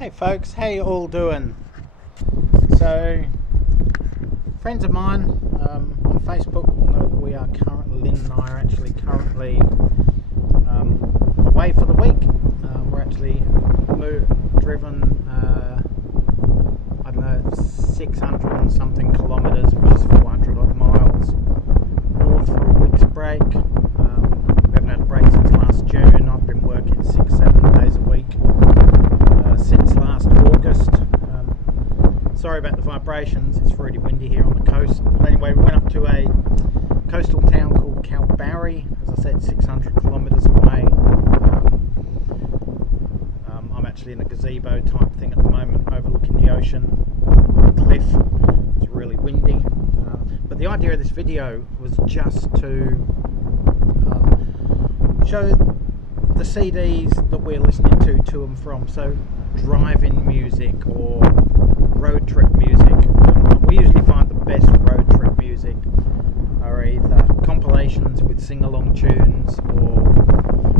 Hey folks, how you all doing? So, friends of mine on Facebook will know that we are currently, Lynne and I are actually currently away for the week. We're actually driven, I don't know, 600 and something kilometres, which is 400 odd miles, north for a week's break. We haven't had a break since last June. I've been working 6-7 days a week since last August. Sorry about the vibrations, it's really windy here on the coast. But anyway, we went up to a coastal town called Kalbarri, as I said, 600 kilometres away. I'm actually in a gazebo type thing at the moment, overlooking the ocean, cliff. It's really windy. But the idea of this video was just to show the CDs that we're listening to and from. So driving music or road trip music. We usually find the best road trip music are either compilations with sing-along tunes or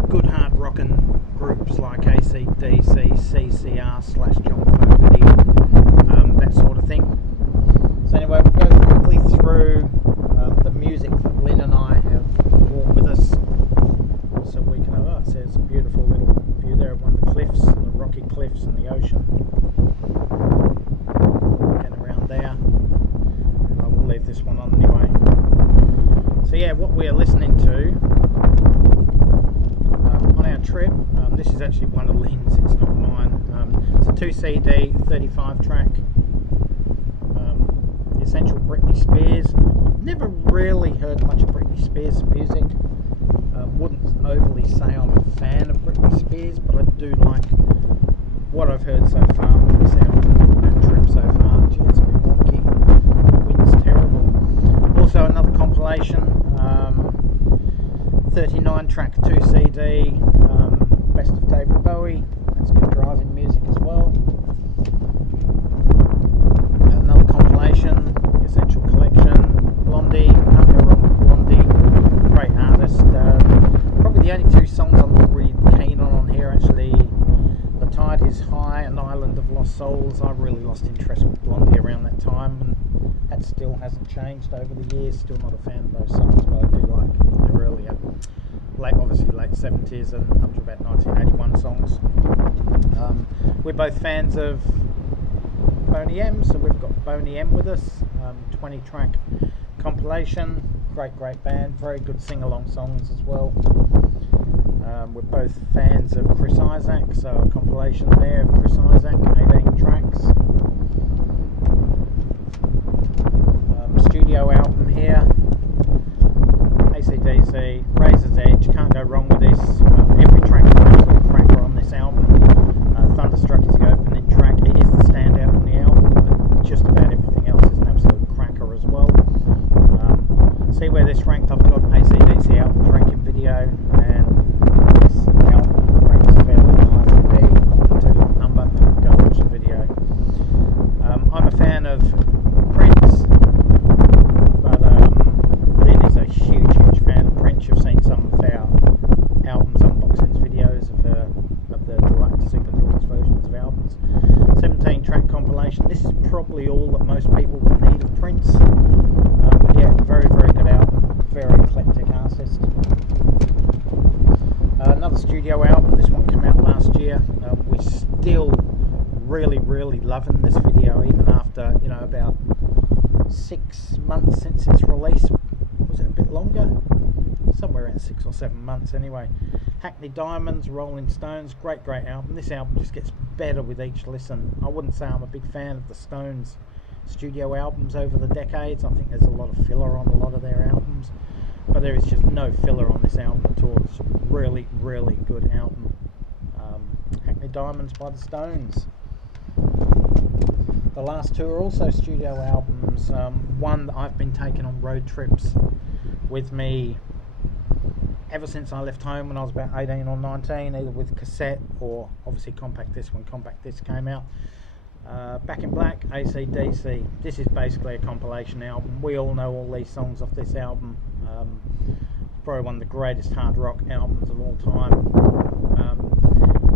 good hard rockin' groups like AC/DC, CCR/John Fogerty, that sort of thing. So anyway, we'll go quickly through the music that Lynne and I have brought with us, so we can have, it says a beautiful little view there of one of the cliffs, the rocky cliffs and the ocean. And around there. I will leave this one on anyway. So yeah, what we are listening to on our trip, this is actually one of Lynne's, it's not mine. It's a 2 CD, 35 track, the essential Britney Spears. Never really heard much of Britney Spears music. Wouldn't overly say I'm a fan of Britney Spears, but I do like what I've heard so far on this album, on that trip so far. Gee, it's a bit wonky. The wind's terrible. Also another compilation, 39 track 2 CD, best of David Bowie. That's good driving music as well. Another compilation, the Essential Collection, Blondie, can't go wrong with Blondie, great artist. Probably the only two songs I'm not really keen on here actually. The Tide Is High and Island of Lost Souls. I really lost interest with Blondie around that time, and that still hasn't changed over the years. Still not a fan of those songs, but I do like their earlier, obviously late 70s and up to about 1981 songs. We're both fans of Boney M, so we've got Boney M with us, 20 track compilation, great band, very good sing-along songs as well. We're both fans of Chris Isaak, so a compilation there of Chris Isaak, 18 tracks. Studio album here, AC/DC, Razor's Edge, can't go wrong with this. Every track is an absolute cracker on this album. Thunderstruck is the opening track, it is the standout on the album, but just about everything else is an absolute cracker as well. See where this ranked. I've got AC/DC albums ranking video, and this album ranks fairly high for me. I'll tell you what number, go watch the video. I'm a fan of Prince, but Lynne is a huge fan of Prince. You've seen some of our albums unboxings videos of the deluxe, super deluxe versions of albums. 17 track compilation. This is probably all that most people would need of Prince. But yeah, very good album, very eclectic artist. Another studio album, this one came out last year. We're still really loving this video, even after, about 6 months since its release. Was it a bit longer? Somewhere around 6 or 7 months anyway. Hackney Diamonds, Rolling Stones, great album. This album just gets better with each listen. I wouldn't say I'm a big fan of the Stones studio albums over the decades. I think there's a lot of filler on a lot of their albums, but there is just no filler on this album at all. It's a really good album. Hackney Diamonds by the Stones. The last two are also studio albums. One that I've been taking on road trips with me ever since I left home when I was about 18 or 19, either with cassette or obviously compact disc when compact disc came out. Back in Black, AC/DC. This is basically a compilation album. We all know all these songs off this album. It's probably one of the greatest hard rock albums of all time.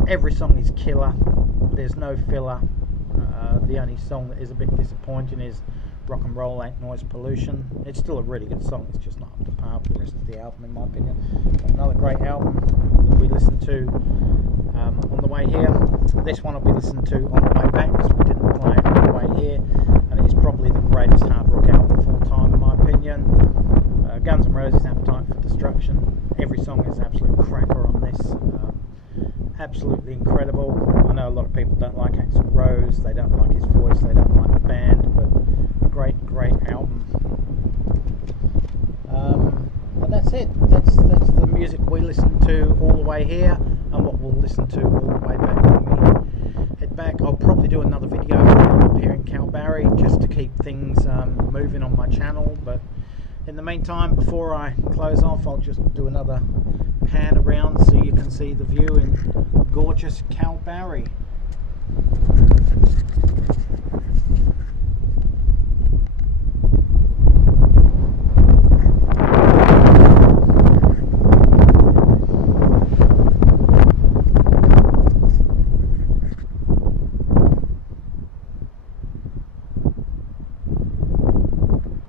Every song is killer. There's no filler. The only song that is a bit disappointing is Rock and Roll Ain't Noise Pollution. It's still a really good song, it's just not up to par with the rest of the album in my opinion. But another great album that we listened to on the way here. This one will be listened to on the way back because we didn't play it on the way here, and it's probably the greatest hard rock album of all time in my opinion. Guns N' Roses' Appetite for Destruction. Every song is an absolute cracker on this. Absolutely incredible. I know a lot of people don't like Axl Rose, they don't like his voice, they don't like the band, but a great album. But that's it. That's the music we listen to all the way here, and what we'll listen to all the way back when we head back. I'll probably do another video while I'm up here in Kalbarri just to keep things moving on my channel. But in the meantime, before I close off, I'll just do another pan around so you can see the view in gorgeous Kalbarri.